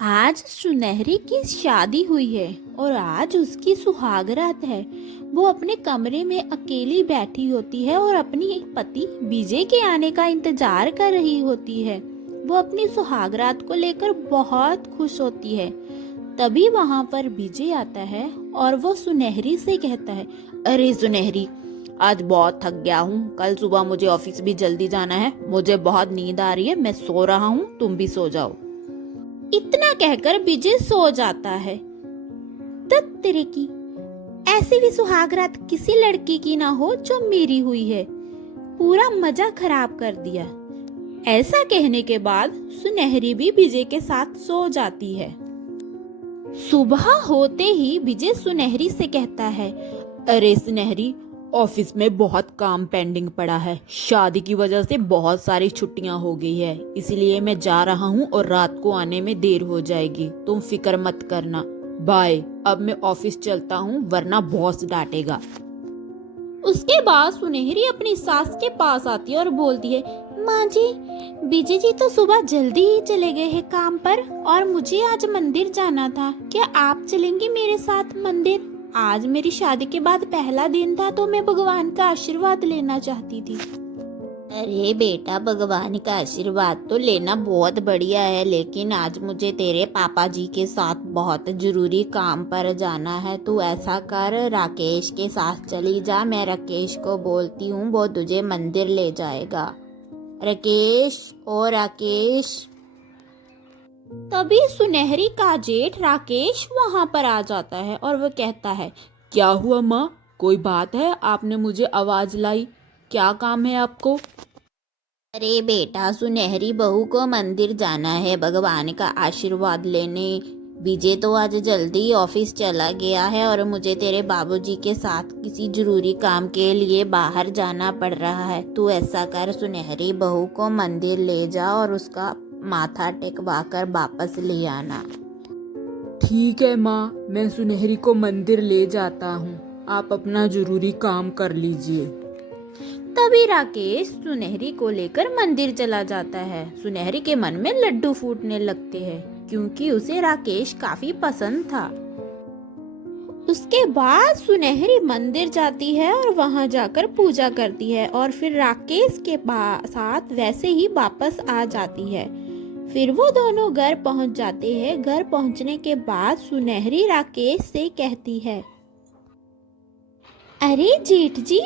आज सुनहरी की शादी हुई है और आज उसकी सुहागरात है। वो अपने कमरे में अकेली बैठी होती है और अपनी पति विजय के आने का इंतजार कर रही होती है। वो अपनी सुहागरात को लेकर बहुत खुश होती है। तभी वहां पर विजय आता है और वो सुनहरी से कहता है, अरे सुनहरी, आज बहुत थक गया हूँ। कल सुबह मुझे ऑफिस भी जल्दी जाना है। मुझे बहुत नींद आ रही है, मैं सो रहा हूँ, तुम भी सो जाओ। इतना कहकर विजय सो जाता है। तब तेरे की ऐसी भी सुहागरात किसी लड़की की ना हो जो मेरी हुई है। पूरा मजा खराब कर दिया। ऐसा कहने के बाद सुनहरी भी विजय के साथ सो जाती है। सुबह होते ही विजय सुनहरी से कहता है, अरे सुनहरी, ऑफिस में बहुत काम पेंडिंग पड़ा है। शादी की वजह से बहुत सारी छुट्टियां हो गई है, इसलिए मैं जा रहा हूँ और रात को आने में देर हो जाएगी। तुम फिक्र मत करना। बाय। अब मैं ऑफिस चलता हूँ, वरना बॉस डांटेगा। उसके बाद सुनहरी अपनी सास के पास आती है और बोलती है, माँ जी, विजय जी तो सुबह जल्दी ही चले गए हैं काम पर और मुझे आज मंदिर जाना था। क्या आप चलेंगी मेरे साथ मंदिर? आज मेरी शादी के बाद पहला दिन था तो मैं भगवान का आशीर्वाद लेना चाहती थी। अरे बेटा, भगवान का आशीर्वाद तो लेना बहुत बढ़िया है, लेकिन आज मुझे तेरे पापा जी के साथ बहुत जरूरी काम पर जाना है। तू ऐसा कर, राकेश के साथ चली जा। मैं राकेश को बोलती हूँ, वो तुझे मंदिर ले जाएगा। राकेश, ओ राकेश। तभी सुनहरी का जेठ राकेश वहां पर आ जाता है और वो कहता है, क्या हुआ माँ? कोई बात है? आपने मुझे आवाज लाई। क्या काम है आपको? अरे बेटा, सुनहरी बहू को मंदिर जाना है भगवान का आशीर्वाद लेने। विजय तो आज जल्दी ऑफिस चला गया है और मुझे तेरे बाबूजी के साथ किसी जरूरी काम के लिए बाहर जाना पड़ रहा है। तू ऐसा कर, सुनहरी बहू को मंदिर ले जा और उसका माथा टेकवा कर वापस ले आना। ठीक है माँ, मैं सुनहरी को मंदिर ले जाता हूँ। आप अपना जरूरी काम कर लीजिए। तभी राकेश सुनहरी को लेकर मंदिर चला जाता है। सुनहरी के मन में लड्डू फूटने लगते हैं क्योंकि उसे राकेश काफी पसंद था। उसके बाद सुनहरी मंदिर जाती है और वहां जाकर पूजा करती है और फिर राकेश के साथ वैसे ही वापस आ जाती है। फिर वो दोनों घर पहुंच जाते हैं। घर पहुंचने के बाद सुनहरी राकेश से कहती है, अरे जेठ जी,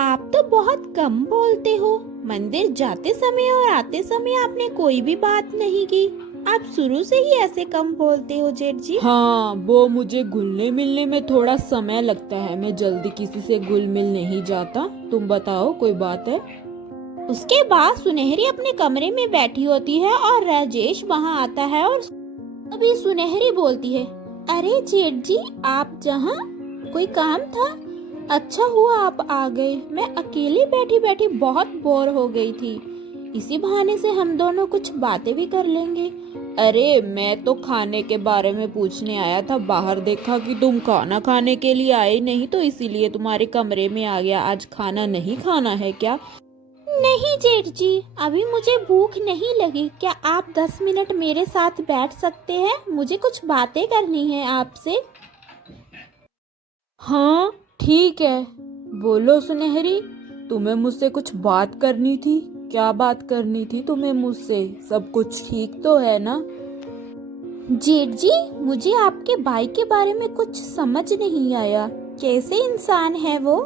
आप तो बहुत कम बोलते हो। मंदिर जाते समय और आते समय आपने कोई भी बात नहीं की। आप शुरू से ही ऐसे कम बोलते हो जेठ जी। हाँ, वो मुझे घुलने मिलने में थोड़ा समय लगता है। मैं जल्दी किसी से घुल मिल नहीं जाता। तुम बताओ, कोई बात है? उसके बाद सुनहरी अपने कमरे में बैठी होती है और राजेश वहां आता है और अभी सुनहरी बोलती है, अरे जेठ जी, आप जहाँ? कोई काम था? अच्छा हुआ आप आ गए। मैं अकेली बैठी बैठी बहुत बोर हो गई थी। इसी बहाने से हम दोनों कुछ बातें भी कर लेंगे। अरे, मैं तो खाने के बारे में पूछने आया था। बाहर देखा कि तुम खाना खाने के लिए आए नहीं, तो इसीलिए तुम्हारे कमरे में आ गया। आज खाना नहीं खाना है क्या? नहीं जेठ जी, अभी मुझे भूख नहीं लगी। क्या आप 10 मिनट मेरे साथ बैठ सकते हैं? मुझे कुछ बातें करनी है आपसे। हाँ, ठीक है। बोलो सुनहरी, तुम्हें मुझसे कुछ बात करनी थी। क्या बात करनी थी तुम्हें मुझसे? सब कुछ ठीक तो है ना? जेठ जी, मुझे आपके भाई के बारे में कुछ समझ नहीं आया। कैसे इंसान है वो?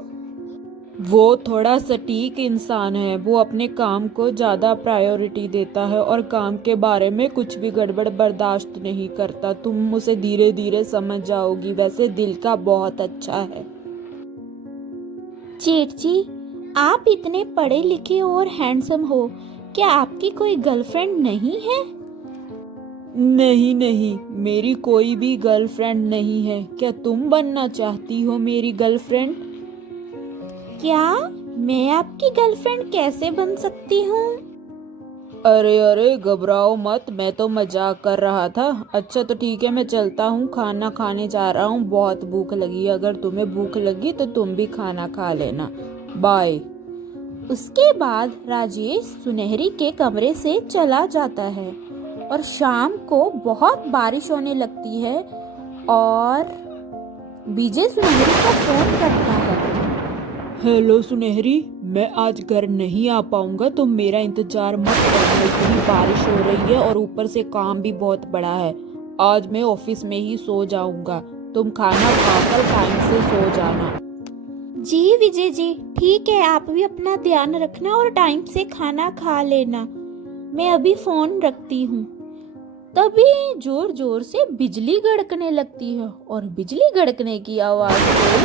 वो थोड़ा सटीक इंसान है। वो अपने काम को ज्यादा प्रायोरिटी देता है और काम के बारे में कुछ भी गड़बड़ बर्दाश्त नहीं करता। तुम उसे धीरे धीरे समझ जाओगी। वैसे दिल का बहुत अच्छा है। जेठ जी, आप इतने पढ़े लिखे और हैंडसम हो, क्या आपकी कोई गर्लफ्रेंड नहीं है? नहीं नहीं, मेरी कोई भी गर्लफ्रेंड नहीं है। क्या तुम बनना चाहती हो मेरी गर्लफ्रेंड? क्या मैं आपकी गर्लफ्रेंड कैसे बन सकती हूँ? अरे अरे, घबराओ मत, मैं तो मजाक कर रहा था। अच्छा तो ठीक है, मैं चलता हूँ। खाना खाने जा रहा हूँ, बहुत भूख लगी। अगर तुम्हें भूख लगी तो तुम भी खाना खा लेना। बाय। उसके बाद राजेश सुनहरी के कमरे से चला जाता है और शाम को बहुत बारिश होने लगती है और विजय सुनहरी को फोन करता है। हेलो सुनहरी, मैं आज घर नहीं आ पाऊंगा, तुम मेरा इंतजार मत करना। इतनी बारिश हो रही है और ऊपर से काम भी बहुत बड़ा है। आज मैं ऑफिस में ही सो जाऊंगा। तुम खाना खाकर टाइम से सो जाना। जी विजय जी, ठीक है, आप भी अपना ध्यान रखना और टाइम से खाना खा लेना। मैं अभी फोन रखती हूँ। तभी जोर जोर से बिजली गड़कने लगती है और बिजली गड़कने की आवाज से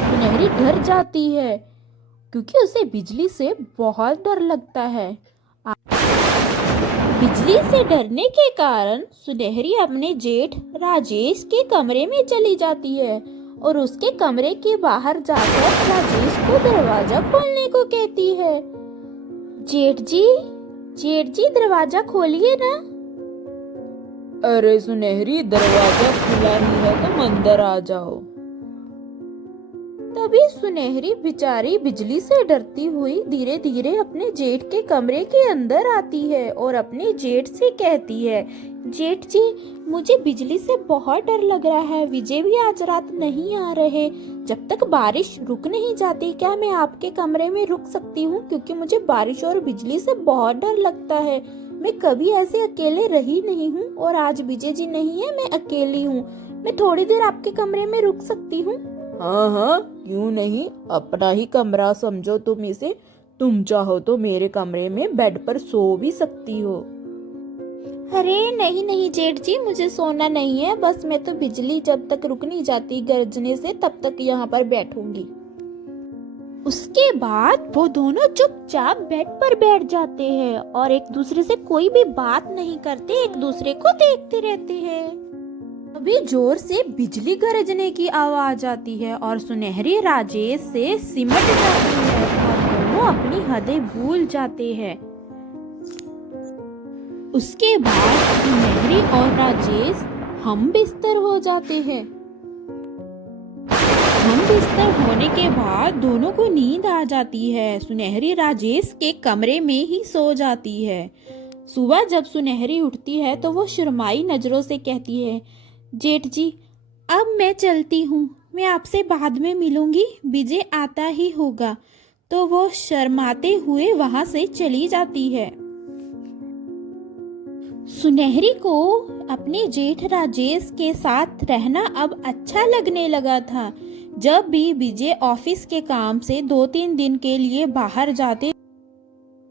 सुनहरी डर जाती है क्योंकि उसे बिजली से बहुत डर लगता है। बिजली से डरने के कारण सुनहरी अपने जेठ राजेश के कमरे में चली जाती है और उसके कमरे के बाहर जाकर राजेश को दरवाजा खोलने को कहती है। जेठ जी दरवाजा खोलिए ना। अरे सुनहरी, दरवाजा खुला ही है, तुम अंदर आ जाओ। तभी सुनहरी बेचारी बिजली से डरती हुई धीरे धीरे अपने जेठ के कमरे के अंदर आती है और अपने जेठ से कहती है, जेठ जी मुझे बिजली से बहुत डर लग रहा है। विजय भी आज रात नहीं आ रहे। जब तक बारिश रुक नहीं जाती क्या मैं आपके कमरे में रुक सकती हूँ, क्योंकि मुझे बारिश और बिजली से बहुत डर लगता है। मैं कभी ऐसे अकेले रही नहीं हूँ और आज विजय जी नहीं है, मैं अकेली हूँ। मैं थोड़ी देर आपके कमरे में रुक सकती हूँ? हाँ, क्यों नहीं, अपना ही कमरा समझो तुम इसे। तुम चाहो तो मेरे कमरे में बेड पर सो भी सकती हो। अरे नहीं जेठ जी, मुझे सोना नहीं है, बस मैं तो बिजली जब तक रुक नहीं जाती गरजने से तब तक यहाँ पर बैठूंगी। उसके बाद वो दोनों चुपचाप बेड पर बैठ जाते हैं और एक दूसरे से कोई भी बात नहीं करते, एक दूसरे को देखते रहते हैं। अभी जोर से बिजली गरजने की आवाज आती है और सुनहरी राजेश से सिमट जाती है और दोनों अपनी हदें भूल जाते हैं। उसके बाद सुनहरी और राजेश हम बिस्तर हो जाते हैं। हम बिस्तर होने के बाद दोनों को नींद आ जाती है। सुनहरी राजेश के कमरे में ही सो जाती है। सुबह जब सुनहरी उठती है तो वो शर्माई नजरों से कहती है, जेठ जी अब मैं चलती हूँ, मैं आपसे बाद में मिलूंगी, विजय आता ही होगा। तो वो शर्माते हुए वहां से चली जाती है। सुनहरी को अपने जेठ राजेश के साथ रहना अब अच्छा लगने लगा था। जब भी विजय ऑफिस के काम से 2-3 दिन के लिए बाहर जाते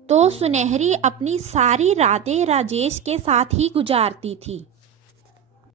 तो सुनहरी अपनी सारी रातें राजेश के साथ ही गुजारती थी।